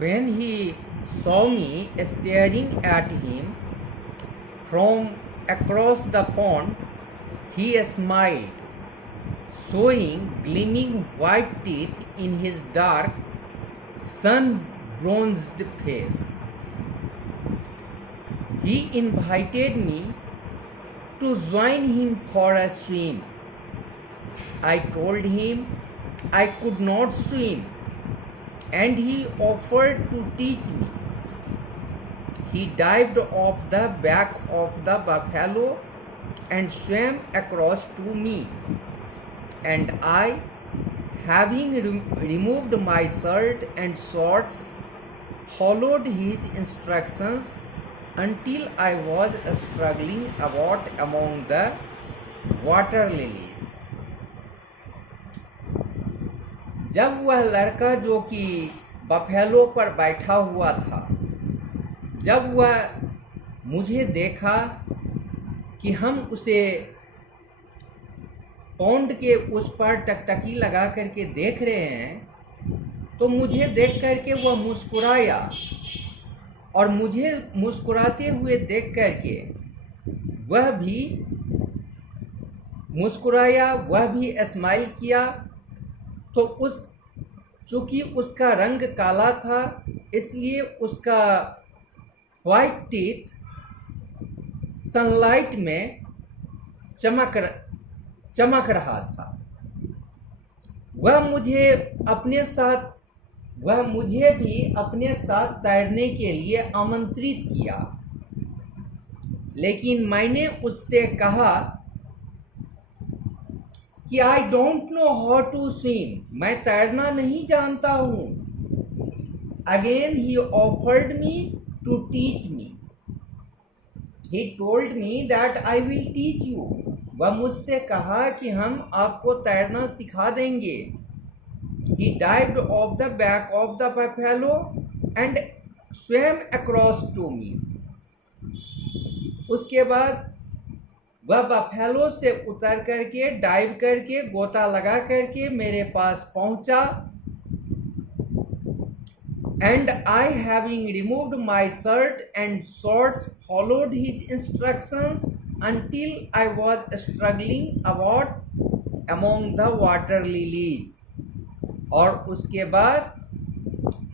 When he saw me staring at him from across the pond, he smiled, showing gleaming white teeth in his dark, sun-bronzed face. He invited me to join him for a swim. I told him I could not swim, and he offered to teach me. He dived off the back of the buffalo and swam across to me, and I, having removed my shirt and shorts, followed his instructions until I was struggling about among the water lilies. जब वह लड़का जो कि buffalo पर बैठा हुआ था, जब वह मुझे देखा कि हम उसे पौंड के उस पर टकटकी लगा करके देख रहे हैं, तो मुझे देख करके वह मुस्कुराया, और मुझे मुस्कुराते हुए देख करके वह भी मुस्कुराया, वह भी स्माइल किया। तो चूँकि उसका रंग काला था, इसलिए उसका वाइट टीथ सनलाइट में चमक रहा था। वह मुझे भी अपने साथ तैरने के लिए आमंत्रित किया, लेकिन मैंने उससे कहा कि I don't know how to swim, मैं तैरना नहीं जानता हूँ। Again he offered me to teach me. He told me that I will teach you. वह मुझसे कहा कि हम आपको तैरना सिखा देंगे। He dived off the back of the buffalo and swam across to me. उसके बाद वह बफेलो से उतर करके, डाइव करके, गोता लगा करके मेरे पास पहुंचा, and I, having removed my shirt and shorts, followed his instructions until I was struggling about among the water lilies. और उसके बाद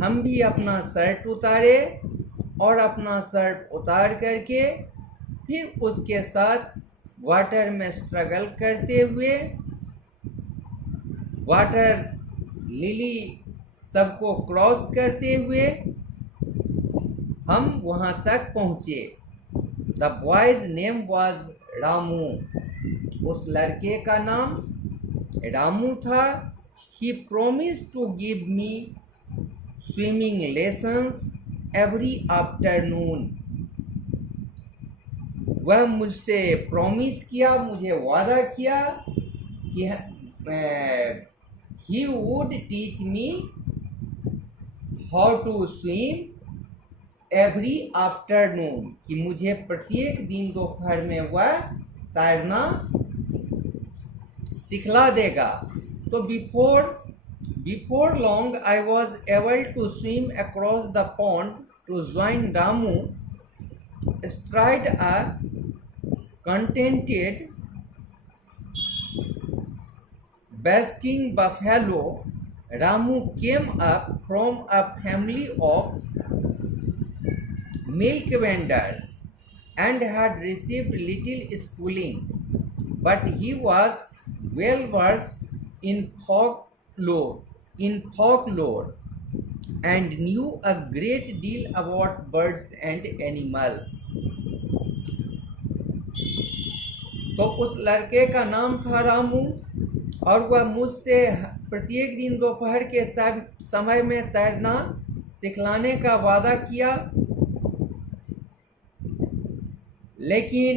हम भी अपना शर्ट उतारे, और अपना शर्ट उतार करके फिर उसके साथ वाटर में स्ट्रगल करते हुए वाटर लिली सबको क्रॉस करते हुए हम वहाँ तक पहुँचे। The boys name was Ramu. उस लड़के का नाम रामू था। He promised to give me swimming lessons every afternoon. वह मुझसे प्रॉमिस किया, मुझे वादा किया कि he would teach me how to swim every afternoon, कि मुझे प्रत्येक दिन दोपहर में वह तैरना सिखला देगा। So before long, I was able to swim across the pond to join Ramu. Astride a contented, basking buffalo, Ramu came up from a family of milk vendors and had received little schooling, but he was well versed in folklore and knew a great deal about birds and animals. तो उस लड़के का नाम था रामू, और वह मुझसे प्रत्येक दिन दोपहर के समय में तैरना सिखलाने का वादा किया, लेकिन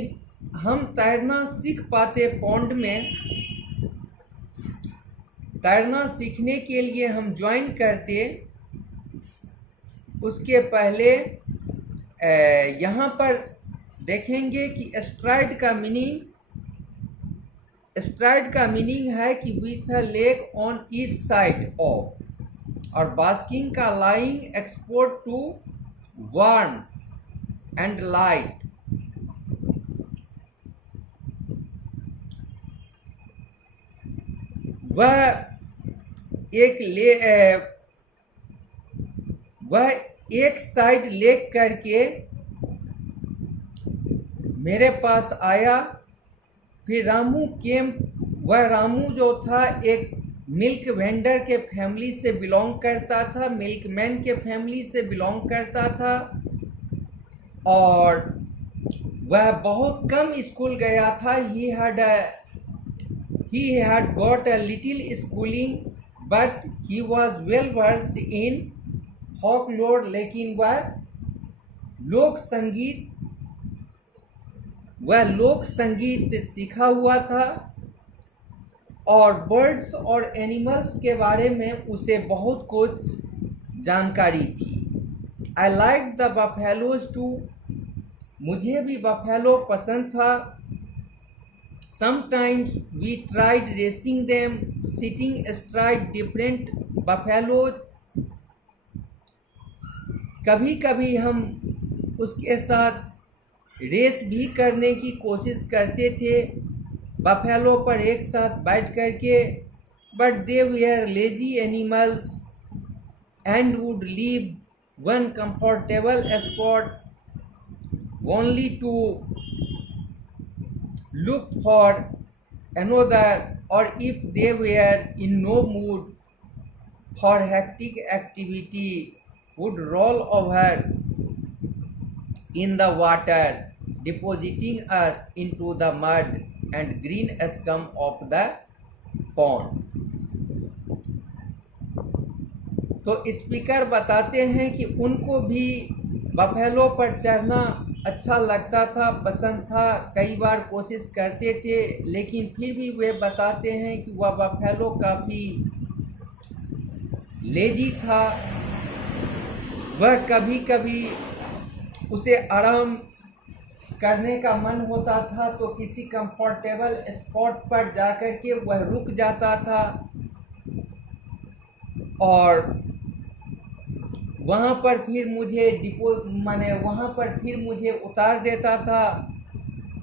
हम तैरना सीख पाते पौंड में। तैरना सीखने के लिए हम ज्वाइन करते, उसके पहले यहाँ पर देखेंगे कि स्ट्राइड का मीनिंग है कि with a leg on each side of, और बास्किंग का lying export to warmth and light. वह एक साइड लेग करके मेरे पास आया। फिर रामू जो था एक मिल्क वेंडर के फैमिली से बिलोंग करता था, मिल्कमैन के फैमिली से बिलोंग करता था, और वह बहुत कम स्कूल गया था। He had got a little schooling, but he was well versed in folklore। लेकिन वह लोक संगीत सीखा हुआ था और बर्ड्स और एनिमल्स के बारे में उसे बहुत कुछ जानकारी थी। I liked the buffaloes too। मुझे भी बफेलो पसंद था। Sometimes we tried racing them, sitting astride different buffaloes। कभी कभी हम उसके साथ रेस भी करने की कोशिश करते थे, बफेलो पर एक साथ बैठ करके। But they were lazy animals and would leave one comfortable spot only to look for another, or if they were in no mood for hectic activity would roll over in the water, depositing us into the mud and green scum of the pond। तो speaker बताते हैं कि उनको भी buffalo पर चढ़ना अच्छा लगता था, पसंद था, कई बार कोशिश करते थे, लेकिन फिर भी वे बताते हैं कि वह बफेलो काफ़ी लेजी था। वह कभी कभी उसे आराम करने का मन होता था तो किसी कंफर्टेबल स्पॉट पर जाकर के वह रुक जाता था और वहाँ पर फिर मुझे उतार देता था,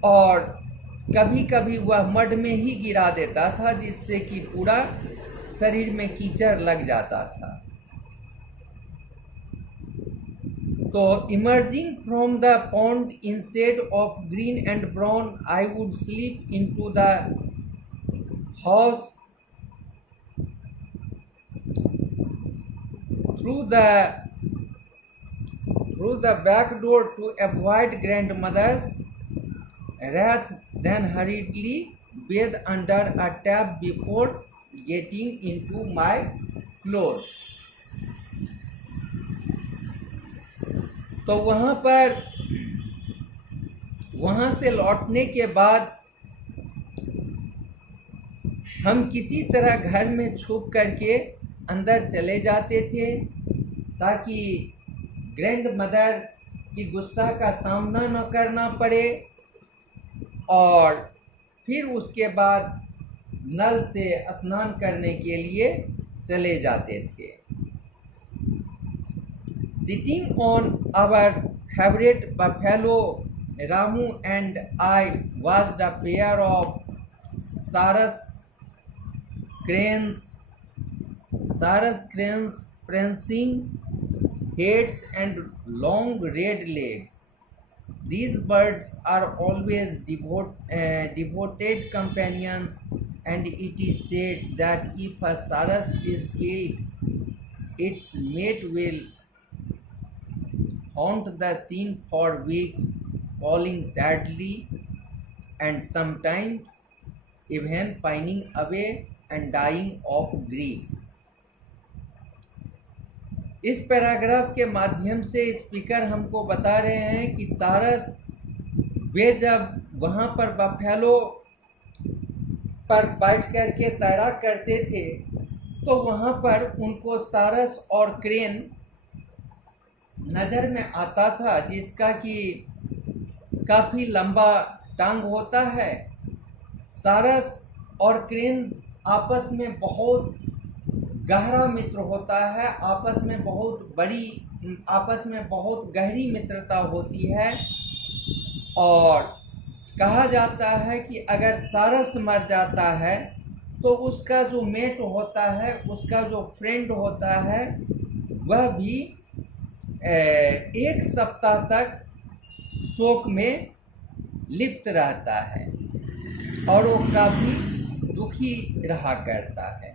और कभी कभी वह मड में ही गिरा देता था जिससे कि पूरा शरीर में कीचड़ लग जाता था। तो emerging from the pond in shade of green and brown I would sleep into the house through the back door to avoid grandmother's wrath, then hurriedly bathe under a tap before getting into my clothes। तो वहाँ से लौटने के बाद हम किसी तरह घर में छुप करके अंदर चले जाते थे ताकि ग्रैंड मदर की गुस्सा का सामना न करना पड़े, और फिर उसके बाद नल से स्नान करने के लिए चले जाते थे। Sitting on our favourite buffalo, Ramu and I watched a pair of sarus cranes prancing heads and long red legs। These birds are always devoted companions, and it is said that if a sarus is killed, its mate will haunt the scene for weeks, calling sadly and sometimes even pining away and dying of grief। इस paragraph के माध्यम से speaker हमको बता रहे हैं कि सारस वे जब वहाँ पर बफेलो पर बैठ कर के तैराक करते थे तो वहाँ पर उनको सारस और क्रेन नज़र में आता था, जिसका कि काफ़ी लंबा टांग होता है। सारस और क्रेन आपस में बहुत गहरा मित्र होता है, आपस में बहुत गहरी मित्रता होती है। और कहा जाता है कि अगर सारस मर जाता है तो उसका जो मेट होता है, उसका जो फ्रेंड होता है, वह भी 1 सप्ताह तक शोक में लिप्त रहता है और वो काफ़ी दुखी रहा करता है।